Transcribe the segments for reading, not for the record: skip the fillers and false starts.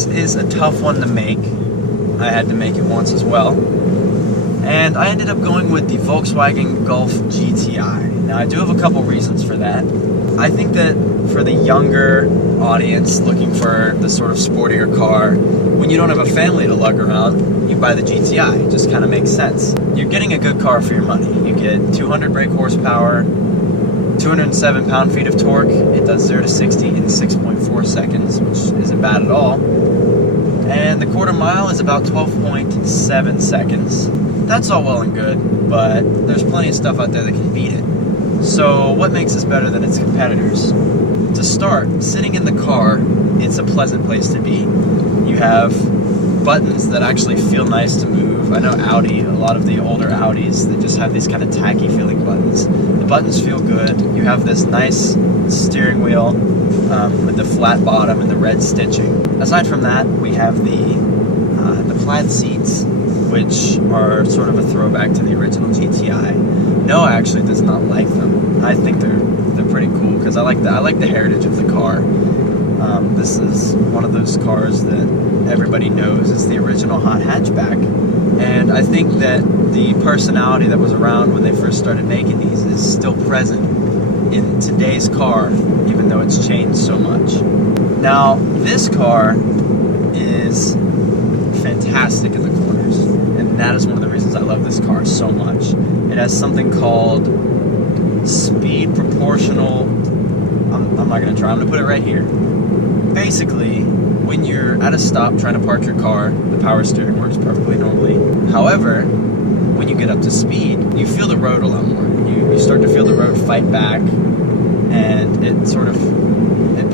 This is a tough one to make. I had to make it once as well. And I ended up going with the Volkswagen Golf GTI. Now, I do have a couple reasons for that. I think that for the younger audience looking for the sort of sportier car, when you don't have a family to lug around, you buy the GTI. It just kind of makes sense. You're getting a good car for your money. You get 200 brake horsepower, 207 pound-feet of torque. It does 0 to 60 in 6.4 seconds, which isn't bad at all. And the quarter mile is about 12.7 seconds. That's all well and good, but there's plenty of stuff out there that can beat it. So what makes this better than its competitors? To start, sitting in the car, it's a pleasant place to be. You have buttons that actually feel nice to move. I know Audi, a lot of the older Audis, they just have these kind of tacky feeling buttons. The buttons feel good. You have this nice steering wheel with the flat bottom and the red stitching. Aside from that, we have the plaid seats, which are sort of a throwback to the original GTI. Noah actually does not like them. I think they're pretty cool because I like the heritage of the car. This is one of those cars that everybody knows is the original hot hatchback, and I think that the personality that was around when they first started making these is still present in today's car, even though it's changed so much. Now, this car is fantastic in the corners, and that is one of the reasons I love this car so much. It has something called speed proportional. I'm not going to try. I'm going to put it right here. Basically, when you're at a stop trying to park your car, the power steering works perfectly normally. However, when you get up to speed, you feel the road a lot more. You start to feel the road fight back, and it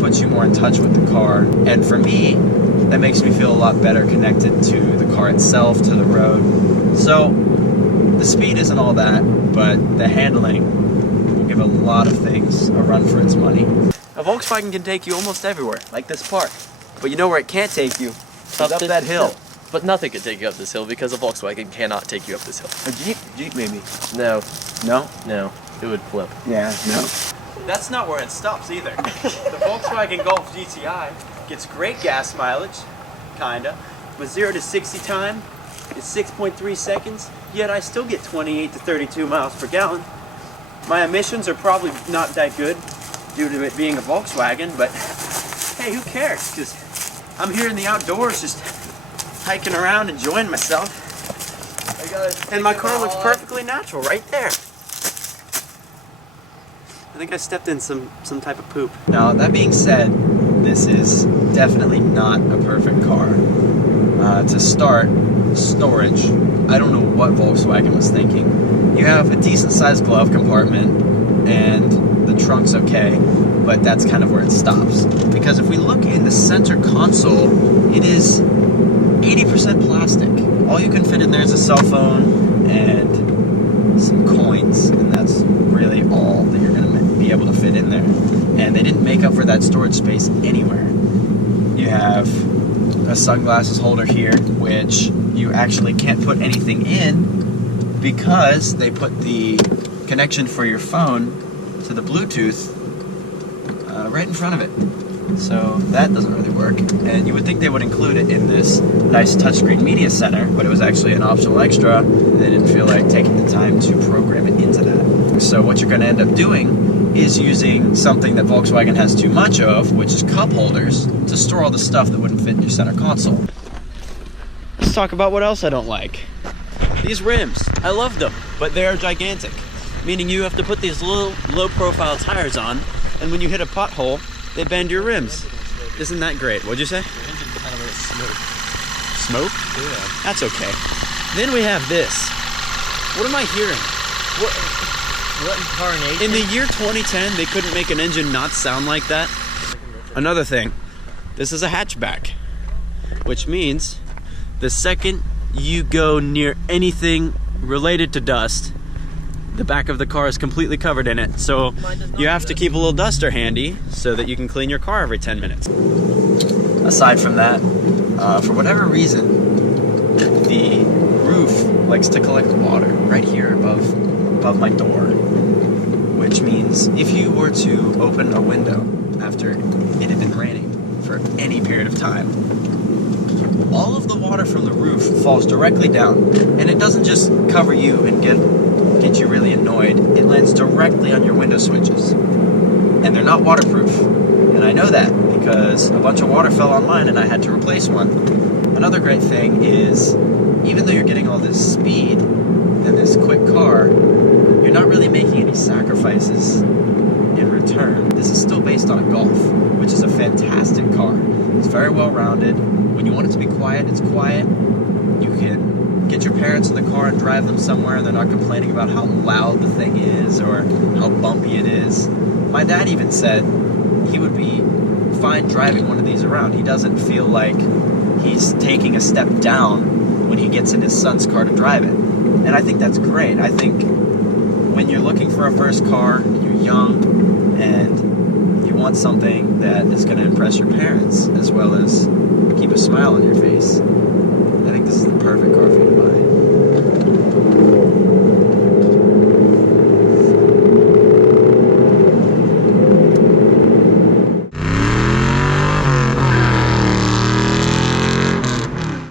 puts you more in touch with the car. And for me, that makes me feel a lot better connected to the car itself, to the road. So the speed isn't all that, but the handling will give a lot of things a run for its money. A Volkswagen can take you almost everywhere, like this park. But you know where it can't take you? Up that hill. But nothing can take you up this hill because a Volkswagen cannot take you up this hill. A Jeep maybe. No, No? it would flip. Yeah, no. That's not where it stops either. The Volkswagen Golf GTI gets great gas mileage, kinda. With 0 to 60 time, it's 6.3 seconds, yet I still get 28 to 32 miles per gallon. My emissions are probably not that good due to it being a Volkswagen, but hey, who cares? Because I'm here in the outdoors just hiking around, enjoying myself. And my car looks perfectly natural right there. I think I stepped in some type of poop. Now, that being said, this is definitely not a perfect car. To start, storage. I don't know what Volkswagen was thinking. You have a decent sized glove compartment and the trunk's okay, but that's kind of where it stops. Because if we look in the center console, it is 80% plastic. All you can fit in there is a cell phone and some coins, and that's really all that you're going to be able to fit in there. And they didn't make up for that storage space anywhere. You have a sunglasses holder here, which you actually can't put anything in because they put the connection for your phone to the Bluetooth right in front of it. So that doesn't really work. And you would think they would include it in this nice touchscreen media center, but it was actually an optional extra. They didn't feel like taking the time to program it into that. So what you're going to end up doing is using something that Volkswagen has too much of, which is cup holders, to store all the stuff that wouldn't fit in your center console. Let's talk about what else I don't like. These rims. I love them, but they are gigantic. Meaning you have to put these little low-profile tires on, and when you hit a pothole, they bend your rims. Isn't that great? What'd you say? Smoke? Yeah. That's okay. Then we have this. What am I hearing? What incarnation? In the year 2010, they couldn't make an engine not sound like that. Another thing, this is a hatchback, which means the second you go near anything related to dust, the back of the car is completely covered in it. So you have to keep a little duster handy so that you can clean your car every 10 minutes. Aside from that, for whatever reason, the roof likes to collect water right here above my door, which means if you were to open a window after it had been raining for any period of time, of the water from the roof falls directly down, and it doesn't just cover you and get you really annoyed. It lands directly on your window switches, and they're not waterproof. And I know that because a bunch of water fell on mine, and I had to replace one. Another great thing is, even though you're getting all this speed and this quick car, you're not really making any sacrifices in return. This is still based on a Golf, which is a fantastic car. It's very well rounded. When you want it to be quiet, it's quiet. You can get your parents in the car and drive them somewhere, and they're not complaining about how loud the thing is or how bumpy it is. My dad even said he would be fine driving one of these around. He doesn't feel like he's taking a step down when he gets in his son's car to drive it. And I think that's great. I think when you're looking for a first car, you're young, and you want something that is going to impress your parents as well as keep a smile on your face, I think this is the perfect car for you to buy.